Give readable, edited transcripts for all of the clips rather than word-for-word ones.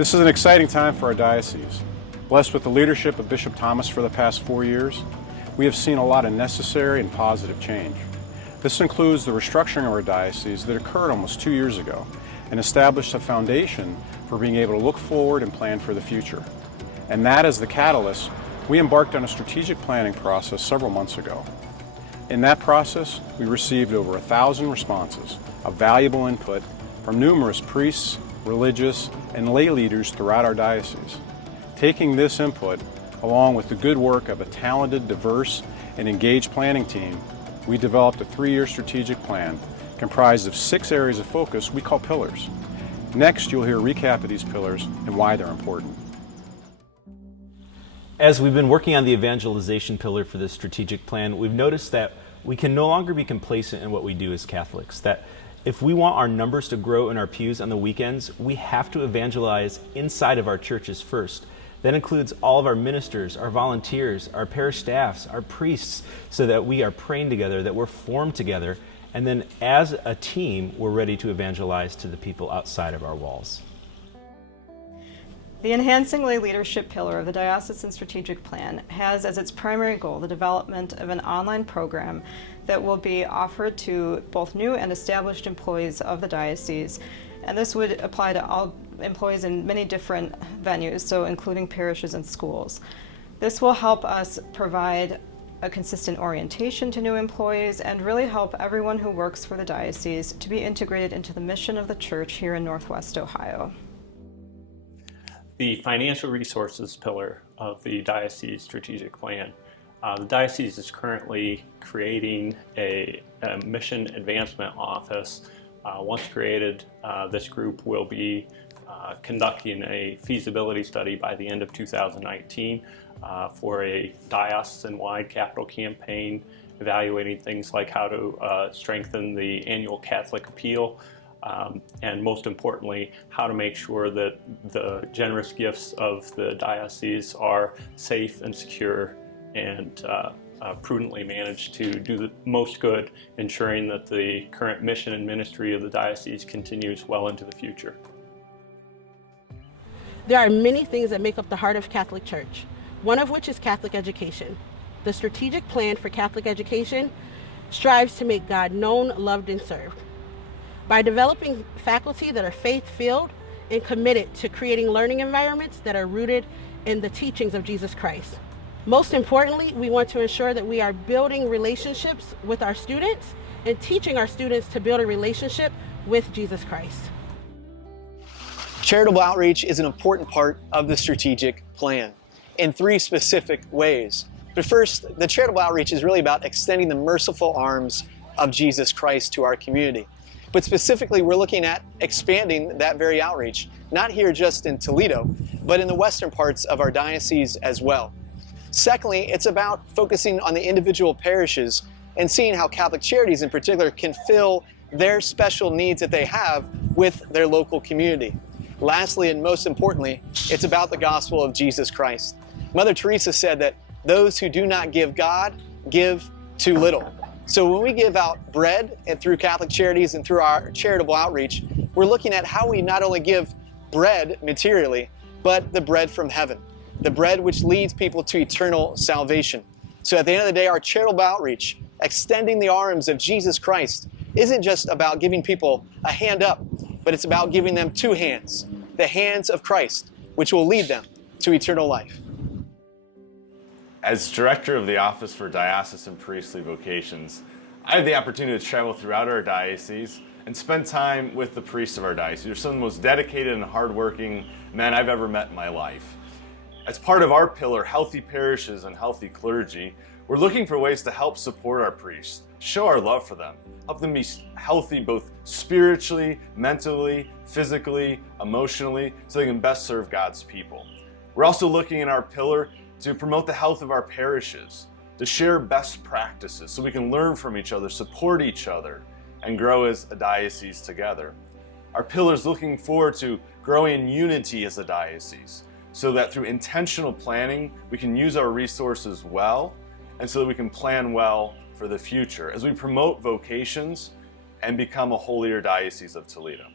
This is an exciting time for our diocese. Blessed with the leadership of Bishop Thomas for the past 4 years, we have seen a lot of necessary and positive change. This includes the restructuring of our diocese that occurred almost 2 years ago and established a foundation for being able to look forward and plan for the future. And that as the catalyst, we embarked on a strategic planning process several months ago. In that process, we received over 1,000 responses of valuable input from numerous priests, religious, and lay leaders throughout our diocese. Taking this input, along with the good work of a talented, diverse, and engaged planning team, we developed a 3-year strategic plan comprised of 6 areas of focus we call pillars. Next, you'll hear a recap of these pillars and why they're important. As we've been working on the evangelization pillar for this strategic plan, we've noticed that we can no longer be complacent in what we do as Catholics, that if we want our numbers to grow in our pews on the weekends, we have to evangelize inside of our churches first. That includes all of our ministers, our volunteers, our parish staffs, our priests, so that we are praying together, that we're formed together, and then as a team, we're ready to evangelize to the people outside of our walls. The Enhancing Lay Leadership pillar of the Diocesan Strategic Plan has as its primary goal the development of an online program that will be offered to both new and established employees of the diocese. And this would apply to all employees in many different venues, so including parishes and schools. This will help us provide a consistent orientation to new employees and really help everyone who works for the diocese to be integrated into the mission of the church here in Northwest Ohio. The financial resources pillar of the Diocese Strategic Plan. The Diocese is currently creating a mission advancement office. Once created, this group will be conducting a feasibility study by the end of 2019 for a diocesan-wide capital campaign, evaluating things like how to strengthen the annual Catholic appeal, and most importantly, how to make sure that the generous gifts of the diocese are safe and secure and prudently managed to do the most good, ensuring that the current mission and ministry of the diocese continues well into the future. There are many things that make up the heart of Catholic Church, one of which is Catholic education. The strategic plan for Catholic education strives to make God known, loved, and served. By developing faculty that are faith-filled and committed to creating learning environments that are rooted in the teachings of Jesus Christ. Most importantly, we want to ensure that we are building relationships with our students and teaching our students to build a relationship with Jesus Christ. Charitable outreach is an important part of the strategic plan in 3 specific ways. But first, the charitable outreach is really about extending the merciful arms of Jesus Christ to our community. But specifically, we're looking at expanding that very outreach, not here just in Toledo, but in the western parts of our diocese as well. Secondly, it's about focusing on the individual parishes and seeing how Catholic Charities in particular can fill their special needs that they have with their local community. Lastly, and most importantly, it's about the gospel of Jesus Christ. Mother Teresa said that those who do not give God give too little. So when we give out bread and through Catholic Charities and through our charitable outreach, we're looking at how we not only give bread materially, but the bread from heaven, the bread which leads people to eternal salvation. So at the end of the day, our charitable outreach, extending the arms of Jesus Christ, isn't just about giving people a hand up, but it's about giving them 2 hands, the hands of Christ, which will lead them to eternal life. As director of the Office for Diocesan Priestly Vocations, I have the opportunity to travel throughout our diocese and spend time with the priests of our diocese. They're some of the most dedicated and hardworking men I've ever met in my life. As part of our pillar, Healthy Parishes and Healthy Clergy, we're looking for ways to help support our priests, show our love for them, help them be healthy both spiritually, mentally, physically, emotionally, so they can best serve God's people. We're also looking in our pillar to promote the health of our parishes, to share best practices so we can learn from each other, support each other, and grow as a diocese together. Our pillar is looking forward to growing in unity as a diocese, so that through intentional planning, we can use our resources well, and so that we can plan well for the future as we promote vocations and become a holier diocese of Toledo.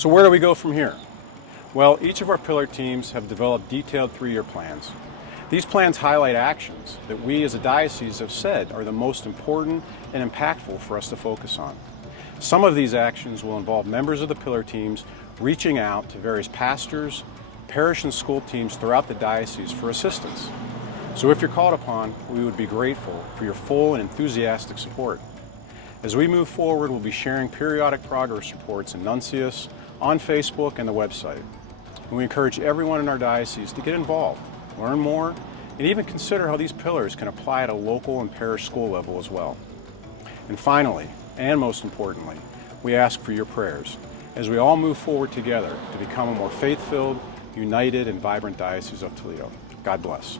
So where do we go from here? Well, each of our pillar teams have developed detailed 3-year plans. These plans highlight actions that we as a diocese have said are the most important and impactful for us to focus on. Some of these actions will involve members of the pillar teams reaching out to various pastors, parish and school teams throughout the diocese for assistance. So if you're called upon, we would be grateful for your full and enthusiastic support. As we move forward, we'll be sharing periodic progress reports in Nuncius, on Facebook, and the website. And we encourage everyone in our diocese to get involved, learn more, and even consider how these pillars can apply at a local and parish school level as well. And finally, and most importantly, we ask for your prayers as we all move forward together to become a more faith-filled, united, and vibrant Diocese of Toledo. God bless.